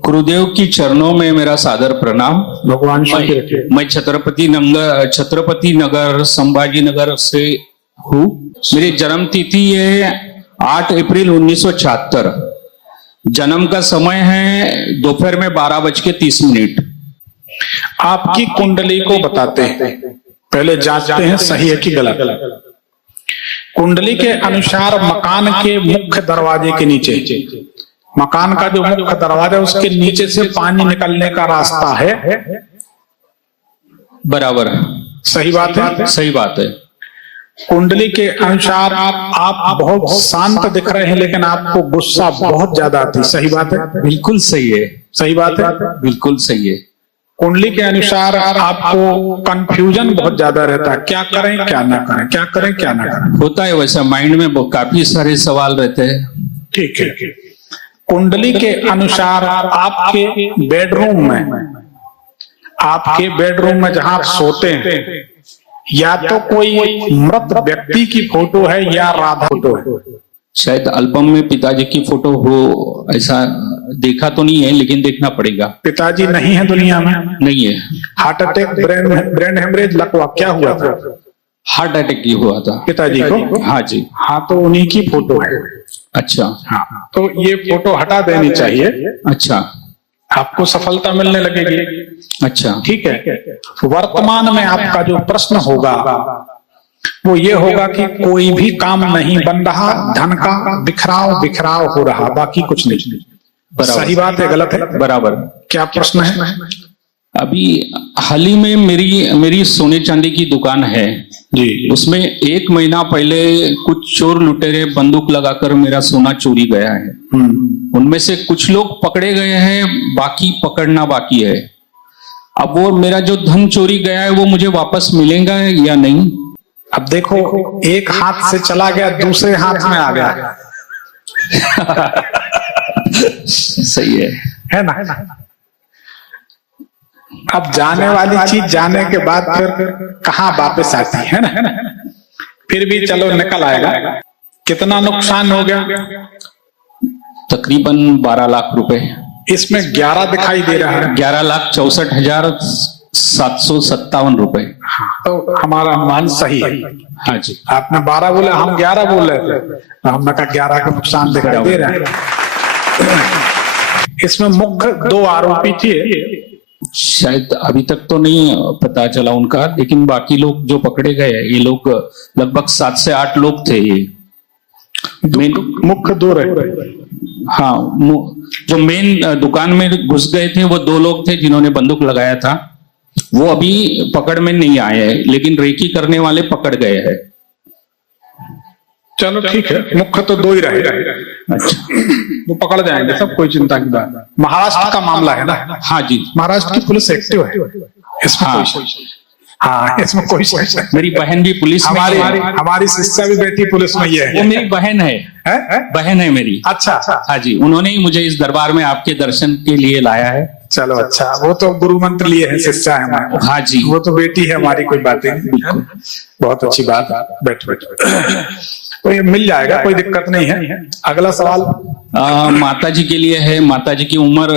गुरुदेव की चरणों में मेरा सादर प्रणाम। भगवान शांति रखे। मैं छत्रपति नगर संभाजी नगर से हूँ। मेरी जन्म तिथि है 8 अप्रैल 1976। जन्म का समय है दोपहर में 12:30। आपकी कुंडली को बताते हैं, पहले जांचते हैं सही है कि गलत। कुंडली के अनुसार मकान के मुख्य दरवाजे के नीचे, मकान का जो मुख्य दरवाजा है उसके नीचे से पानी निकलने का रास्ता है। बराबर, सही बात है। सही बात है। कुंडली के अनुसार आप बहुत शांत दिख रहे हैं, लेकिन आपको गुस्सा बहुत ज्यादा आती है। सही बात है। बिल्कुल सही है। सही बात है। बिल्कुल सही है। कुंडली के अनुसार आपको कंफ्यूजन बहुत ज्यादा रहता है, क्या करें क्या ना करें, क्या करें क्या ना करें। होता है वैसा, माइंड में काफी सारे सवाल रहते हैं। ठीक है। कुंडली के अनुसार आपके बेडरूम में जहां आप सोते हैं, या तो कोई मृत व्यक्ति की फोटो है या राधा फोटो है। शायद एल्बम में पिताजी की फोटो हो, ऐसा देखा तो नहीं है, लेकिन देखना पड़ेगा। पिताजी नहीं है दुनिया में? नहीं है। हार्ट अटैक, ब्रेन हेमरेज, लकवा क्या हुआ था? हार्ट अटैक ही हुआ था पिताजी को? हाँ जी। हाँ, तो उन्हीं की फोटो है। अच्छा। हाँ, तो ये फोटो हटा देनी चाहिए। अच्छा। आपको सफलता मिलने लगेगी। अच्छा, ठीक है। वर्तमान में आपका जो प्रश्न होगा वो ये होगा कि कोई भी काम नहीं बन रहा, धन का बिखराव हो रहा, बाकी कुछ नहीं। सही बात है गलत है? बराबर। क्या प्रश्न है? अभी हाल ही में मेरी सोने चांदी की दुकान है जी। उसमें 1 महीना पहले कुछ चोर लुटेरे बंदूक लगाकर मेरा सोना चोरी गया है। उनमें से कुछ लोग पकड़े गए हैं, बाकी पकड़ना बाकी है। अब वो मेरा जो धन चोरी गया है वो मुझे वापस मिलेगा या नहीं? अब देखो, एक हाथ से चला गया, दूसरे हाथ में आ गया। सही है ना? अब जाने वाली चीज जाने के बाद फिर कहाँ वापस आती है ना? फिर भी चलो निकल आएगा। कितना नुकसान हो गया? तकरीबन 12 लाख रुपए। इसमें 11 दिखाई दे रहा है। 11,64,757 रुपए। तो हमारा अनुमान सही है। हाँ जी। आपने 12 बोला, हम 11 बोल रहे थे, हमने कहा 11 का नुकसान दिखाई दे रहा है। इसमें मुख्य 2 आरोपी थे। शायद अभी तक तो नहीं पता चला उनका, लेकिन बाकी लोग जो पकड़े गए, ये लोग लगभग 7 से 8 लोग थे। ये मुख्य 2 रहे। हाँ, जो मेन दुकान में घुस गए थे वो 2 लोग थे जिन्होंने बंदूक लगाया था। वो अभी पकड़ में नहीं आए हैं, लेकिन रेकी करने वाले पकड़ गए हैं। चलो ठीक है, मुख्य तो 2 ही रहे। अच्छा, वो पकड़ जाएंगे सब, कोई चिंता की बात नहीं। महाराष्ट्र का मामला है ना? हाँ जी। महाराष्ट्र की पुलिस एक्टिव है इसमें। हाँ। हाँ, इसमें कोई शक नहीं। मेरी बहन भी पुलिस में है। हमारी सिस्टर भी बेटी पुलिस में ही है। वो मेरी बहन है। बहन है मेरी। अच्छा। हाँ जी, उन्होंने ही मुझे इस दरबार में आपके दर्शन के लिए लाया है। चलो अच्छा, वो तो गुरु मंत्र लिए है, शिष्या है हमारी। हाँ जी। वो तो बेटी है हमारी, कोई बात नहीं। बहुत अच्छी बात। बैठ तो ये मिल जाएगा, कोई दिक्कत नहीं है। अगला सवाल माता जी के लिए है। माता जी की उम्र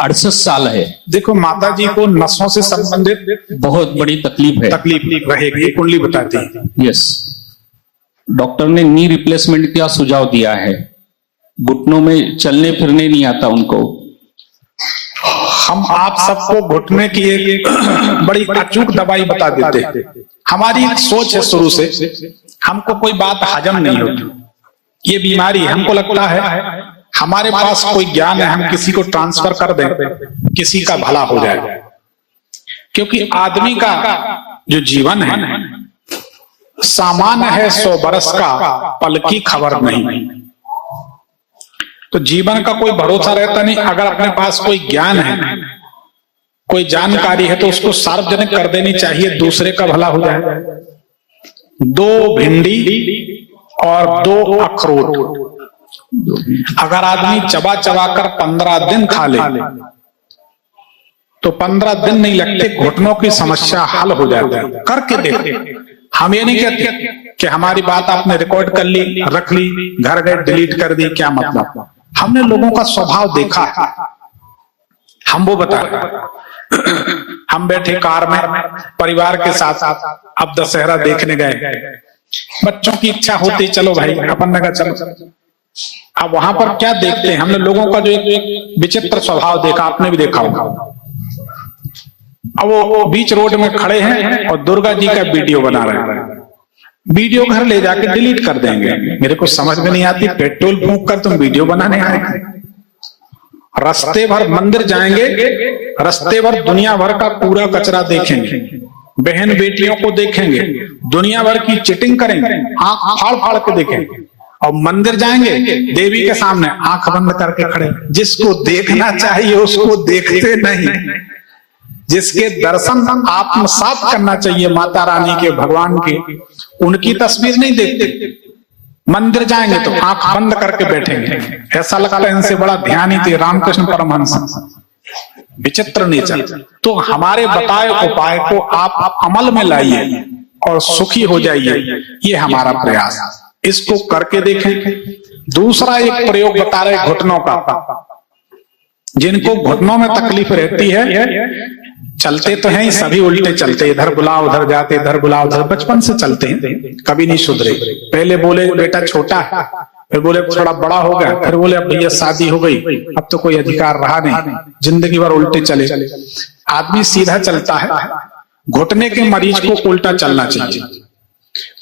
68 साल है। देखो, माता जी को नसों से संबंधित बहुत बड़ी तकलीफ रहेगी, कुंडली बताती है। यस। डॉक्टर ने नी रिप्लेसमेंट का सुझाव दिया है। घुटनों में चलने फिरने नहीं आता उनको। हम आप सबको घुटने की एक बड़ी अचूक दवाई बता देते हैं। हमारी एक सोच है शुरू से, हमको कोई बात हजम नहीं होती। ये बीमारी, हमको लगता है हमारे पास कोई ज्ञान है, हम किसी को ट्रांसफर कर दें, किसी का भला हो जाए। क्योंकि आदमी का जो जीवन है सामान्य है 100 बरस का, पल की खबर नहीं। तो जीवन का कोई भरोसा रहता नहीं। अगर अपने पास कोई ज्ञान है, कोई जानकारी है, तो उसको सार्वजनिक कर देनी चाहिए, दूसरे का भला हो जाए। 2 भिंडी और 2 अखरोट अगर आदमी चबा चबा कर 15 दिन खा ले तो 15 दिन नहीं लगते, घुटनों की समस्या हल हो जाती है। करके देखो। हम ये नहीं कहते कि हमारी बात आपने रिकॉर्ड कर ली, रख ली, घर गए डिलीट कर दी, क्या मतलब। हमने लोगों का स्वभाव देखा है। हम वो बता रहे हैं। हम बैठे कार में परिवार के साथ, अब दशहरा देखने गए, बच्चों की इच्छा होती चलो भाई अपन ने कहा चलो। अब वहां पर क्या देखते हैं हमने, लोगों का जो एक विचित्र स्वभाव देखा, आपने भी देखा होगा। अब वो बीच रोड में खड़े हैं और दुर्गा जी का वीडियो बना रहे हैं। वीडियो घर ले जाके डिलीट कर देंगे। मेरे को समझ में नहीं आती, पेट्रोल फूंक कर तुम वीडियो बनाने आए। रास्ते भर मंदिर जाएंगे, रास्ते भर दुनिया भर का कूड़ा कचरा देखेंगे, बहन बेटियों को देखेंगे, दुनिया भर की चिटिंग करेंगे, आंख फाड़ फाड़ के देखेंगे। और मंदिर जाएंगे, देवी के सामने आंख बंद करके खड़े। जिसको देखना चाहिए उसको देखते नहीं, जिसके दर्शन आत्मसात करना चाहिए माता रानी के, भगवान के, उनकी तस्वीर नहीं देखते। मंदिर जाएंगे तो आंख बंद करके बैठेंगे। ऐसा लगा इनसे बड़ा ध्यान ही थे रामकृष्ण परमहंस। विचित्र नेचर। तो हमारे बताए उपाय को आप अमल में लाइए और सुखी हो जाइए, ये हमारा प्रयास। इसको करके देखें। दूसरा एक प्रयोग बता रहे घुटनों का। जिनको घुटनों में तकलीफ रहती है, चलते तो हैं ही सभी उल्टे चलते, इधर बुलाओ उधर जाते, इधर बुलाओ उधर, बचपन से चलते हैं, कभी नहीं सुधरे। पहले बोले बेटा छोटा है, फिर बोले थोड़ा बड़ा हो गया, फिर बोले अब भैया शादी हो गई, अब तो कोई अधिकार रहा नहीं, जिंदगी भर उल्टे चले। आदमी सीधा चलता है। घुटने के मरीज को उल्टा चलना चाहिए।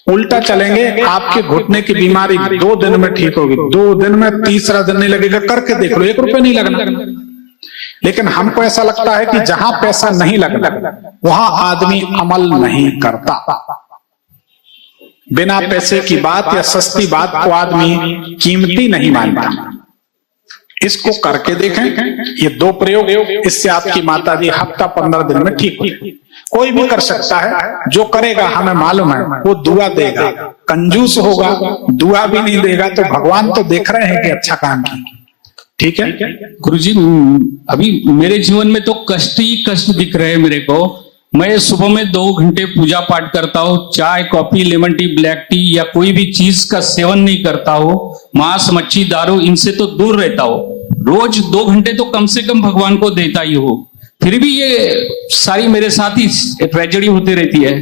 उल्टा चलेंगे, आपके घुटने की बीमारी 2 दिन में ठीक होगी। 2 दिन में, तीसरा दिन नहीं लगेगा। करके देख लो, 1 रुपया नहीं लगना। लेकिन हमको ऐसा लगता है कि जहां पैसा नहीं लगना वहां आदमी अमल नहीं करता। बिना पैसे की बात या सस्ती बात को आदमी कीमती नहीं मानता। इसको करके देखें। ये 2 प्रयोग, इससे आपकी माता जी हफ्ता 15 दिन में ठीक होगी। कोई भी कर सकता है, जो करेगा हमें मालूम है वो दुआ देगा। कंजूस होगा, दुआ भी नहीं देगा, तो भगवान तो देख रहे हैं कि अच्छा काम किया। ठीक है गुरुजी, अभी मेरे जीवन में तो कष्ट ही कष्ट दिख रहे हैं मेरे को। मैं सुबह में 2 घंटे पूजा पाठ करता हूँ, चाय coffee lemon tea black T या कोई भी चीज का सेवन नहीं करता हूँ, मांस मच्छी दारू इनसे तो दूर रहता हूँ। रोज 2 घंटे तो कम से कम भगवान को देता ही हो, फिर भी ये सारी मेरे साथ ही ट्रेजेडी होती रहती है।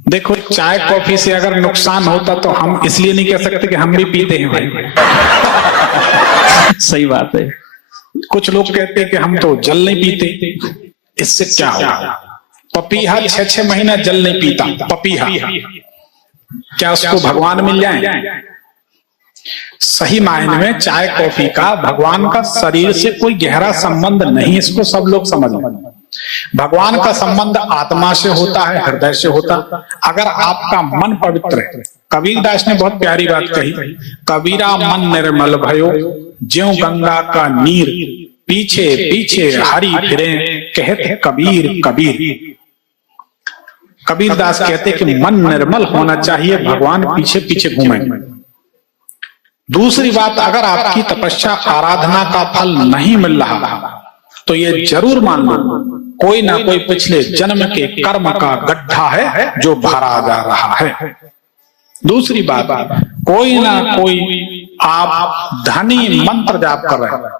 देखो, चाय कॉफी से अगर नुकसान होता तो हम इसलिए नहीं कह सकते कि हम भी पीते हैं भाई। सही बात है। कुछ लोग कहते हैं कि हम तो जल नहीं पीते, इससे क्या होगा? पपीहा 6-6 महीना जल नहीं पीता, पपीहा, क्या उसको भगवान मिल जाए? सही मायने में चाय कॉफी का भगवान का शरीर से कोई गहरा संबंध नहीं, इसको सब लोग समझ लें। भगवान का संबंध आत्मा से होता है, हृदय से होता। अगर आपका मन पवित्र है, कबीरदास ने बहुत प्यारी बात कही, कबीरा मन निर्मल भयो ज्यों गंगा का नीर, पीछे पीछे हरि फिरे कहते कबीर कबीर। कबीरदास कहते कि मन निर्मल होना चाहिए, भगवान पीछे पीछे घूमे। दूसरी बात, अगर आपकी तपस्या आराधना का फल नहीं मिल रहा तो ये जरूर मान लो कोई ना कोई पिछले जन्म के कर्म का गड्ढा है जो भरा जा रहा है। दूसरी बात, कोई ना कोई आप धनी मंत्र जाप कर रहे हैं,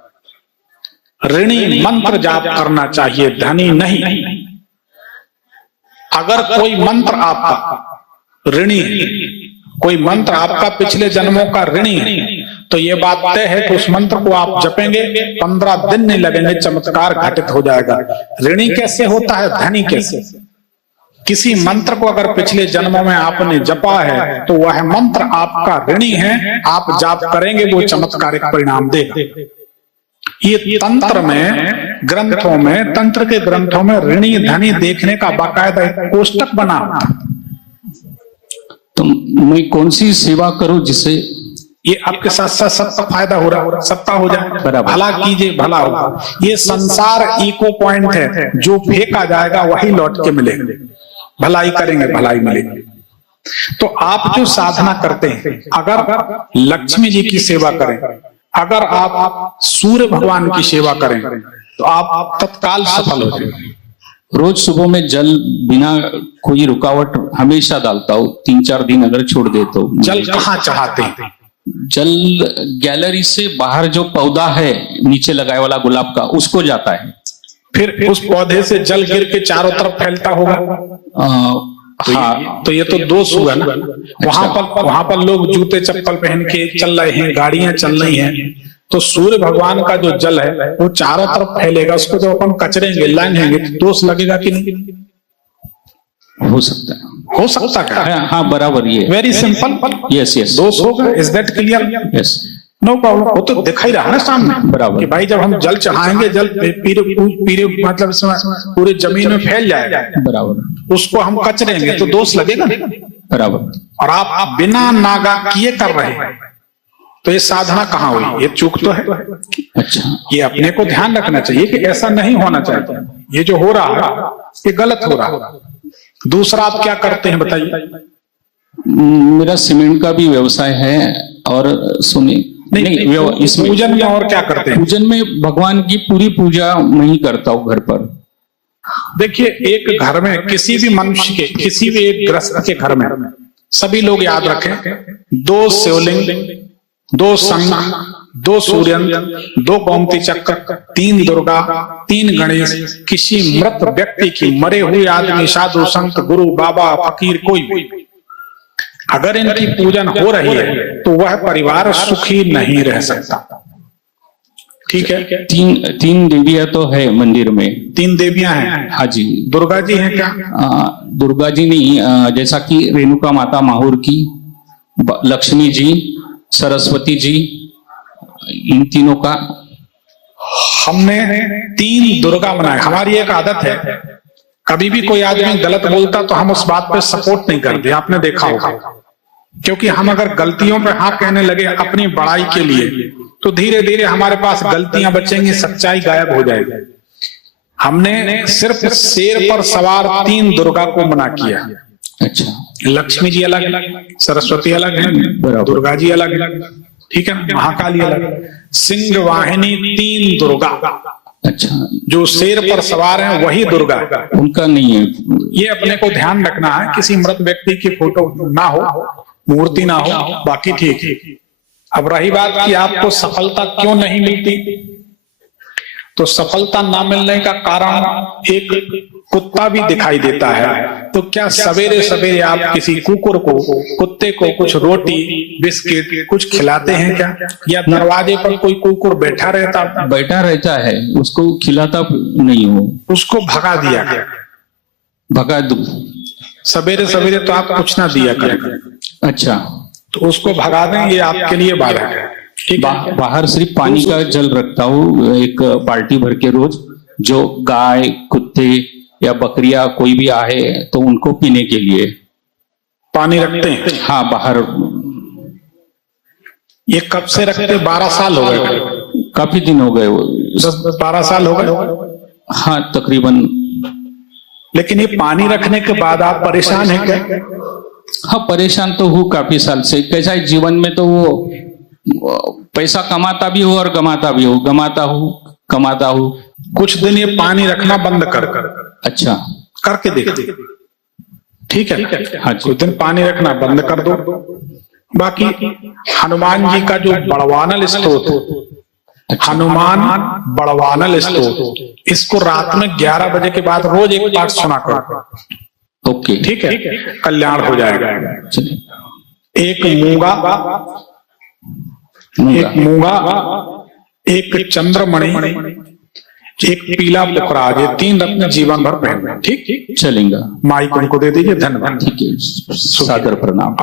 ऋणी मंत्र जाप करना चाहिए, धनी नहीं। अगर कोई मंत्र आपका ऋणी है, कोई मंत्र आपका पिछले जन्मों का ऋणी है, तो ये बात तय है कि उस मंत्र को आप जपेंगे 15 दिन नहीं लगेंगे, चमत्कार घटित हो जाएगा। ऋणी कैसे होता है, धनी कैसे? किसी मंत्र को अगर पिछले जन्मों में आपने जपा है तो वह मंत्र आपका ऋणी है, आप जाप करेंगे वो चमत्कारिक परिणाम देगा। ये तंत्र में, ग्रंथों में, तंत्र के ग्रंथों में ऋणी धनी देखने का बाकायदा एक कोष्टक बना होता है। तो मैं कौन सी सेवा करूं जिससे ये आपके साथ साथ सबका फायदा हो रहा है, सबका हो जाए। भला कीजिए भला होगा। ये संसार इको पॉइंट है, जो फेंका जाएगा वही लौट के मिलेगा। भलाई करेंगे भलाई मिलेगी। तो आप जो साधना करते हैं, अगर लक्ष्मी जी की सेवा करें, अगर आप सूर्य भगवान की सेवा करें तो आप तत्काल सफल हो जाएंगे। रोज सुबह में जल बिना कोई रुकावट हमेशा डालता हूँ, 3-4 दिन अगर छोड़ देता हूँ। जल कहाँ चढ़ाते हैं? जल गैलरी से बाहर जो पौधा है नीचे लगाए वाला गुलाब का उसको जाता है। फिर उस पौधे से जल गिर के चारों तरफ फैलता होगा। हाँ, तो ये तो दोष हुआ ना। वहां पर लोग जूते चप्पल पहन के चल रहे हैं, गाड़ियां चल रही हैं, तो सूर्य भगवान का जो जल है वो चारों तरफ फैलेगा। उसको जब अपन कचरेंगे लाएंगे तो दोष लगेगा कि नहीं? हो सकता है। हो सकता है। हाँ बराबर, ये वेरी सिंपल। यस यस, दोष होगा। Is that clear? Yes, no problem. वो तो दिखाई रहा ना सामने बराबर कि भाई जब हम जल चढ़ाएंगे, जल पीरे मतलब पूरे जमीन में फैल जाएगा, बराबर, उसको हम कचरेंगे तो दोष लगेगा बराबर। और आप बिना नागा किए कर रहे हैं, तो ये साधना कहाँ हुई? ये चूक तो है। अच्छा, ये अपने को ध्यान रखना चाहिए कि ऐसा नहीं होना चाहिए। ये जो हो रहा है ये गलत हो रहा है। दूसरा आप क्या करते हैं बताइए? मेरा सीमेंट का भी व्यवसाय है और सुनिए नहीं, इसमें पूजन में और क्या करते हैं? पूजन में भगवान की पूरी पूजा मैं ही करता हूँ घर पर। देखिए, एक घर में किसी भी मनुष्य के, किसी भी एक गृहस्थ के घर में सभी लोग याद रखें, 2 शिवलिंग, 2 शंख, 2 सूर्य, 2 गोमती चक्र, 3 दुर्गा, 3 गणेश। किसी मृत व्यक्ति की, मरे हुए आदमी, साधु संत, गुरु, बाबा, फकीर, कोई भी अगर इनकी पूजन हो रही है तो वह परिवार सुखी नहीं रह सकता। ठीक है? 3 देवियां तो है मंदिर में। 3 देवियां हैं? हाँ जी। दुर्गा जी हैं क्या? दुर्गा जी नहीं, जैसा कि रेणुका माता माहूर की, लक्ष्मी जी, सरस्वती जी, इन तीनों का हमने 3 दुर्गा बनाए। हमारी एक आदत है, कभी भी कोई आदमी गलत बोलता तो हम उस बात पे सपोर्ट नहीं करते। आपने देखा होगा, क्योंकि हम अगर गलतियों पे हाँ कहने लगे अपनी बड़ाई के लिए तो धीरे धीरे हमारे पास गलतियां बचेंगी, सच्चाई गायब हो जाएगी। हमने सिर्फ शेर पर सवार 3 दुर्गा को मना किया। अच्छा, लक्ष्मी जी अलग, सरस्वती अलग है, दुर्गा जी अलग, ठीक है, महाकाली अलग। सिंह वाहिनी 3 दुर्गा। अच्छा, जो शेर पर सवार हैं वही दुर्गा, उनका नहीं है। ये अपने को ध्यान रखना है, किसी मृत व्यक्ति की फोटो ना हो, मूर्ति ना हो, बाकी ठीक है। अब रही बात कि आपको सफलता क्यों नहीं मिलती, तो सफलता ना मिलने का कारण एक कुत्ता भी दिखाई देता है। तो क्या सवेरे सवेरे आप किसी कुकुर को, कुत्ते को कुछ रोटी, बिस्किट कुछ खिलाते हैं क्या? या दरवाजे पर कोई कुकुर बैठा रहता है, उसको खिलाता नहीं हो, उसको भगा दिया क्या? भगा दो। सवेरे सवेरे तो आप कुछ ना दिया करें। अच्छा, तो उसको भगा दें, ये आपके लिए बाधा है। ठीक है? बाहर सिर्फ पानी का जल रखता हूँ, एक बाल्टी भर के रोज, जो गाय, कुत्ते या बकरियां कोई भी आए तो उनको पीने के लिए पानी रखते हैं। हाँ, बाहर। ये कब से रखते? 12 साल हो गए? काफी दिन हो गए, 10-12 साल हो गए। हाँ तकरीबन। लेकिन ये पानी रखने के बाद आप परेशान हैं क्या? हाँ, परेशान तो हूँ काफी साल से। कैसा है जीवन में, तो वो पैसा कमाता भी हो और गमाता भी हो, कमाता हूँ। कुछ दिन ये पानी रखना बंद कर। अच्छा, करके देख। ठीक है? हाँ, कुछ दिन पानी रखना बंद कर दो। बाकी हनुमान जी का जो बड़वानल स्तोत्र, हनुमान बड़वानल स्तोत्र, इसको रात में 11 बजे के बाद रोज एक पाठ सुना करो। ओके, ठीक है? कल्याण हो जाएगा। एक मूंगा, एक चंद्रमणि, एक पीला पुखराज, ये 3 रत्न जीवन भर पहनना। ठीक? चलेगा। माइक उनको दे दीजिए। धन्यवाद। ठीक है, सादर प्रणाम।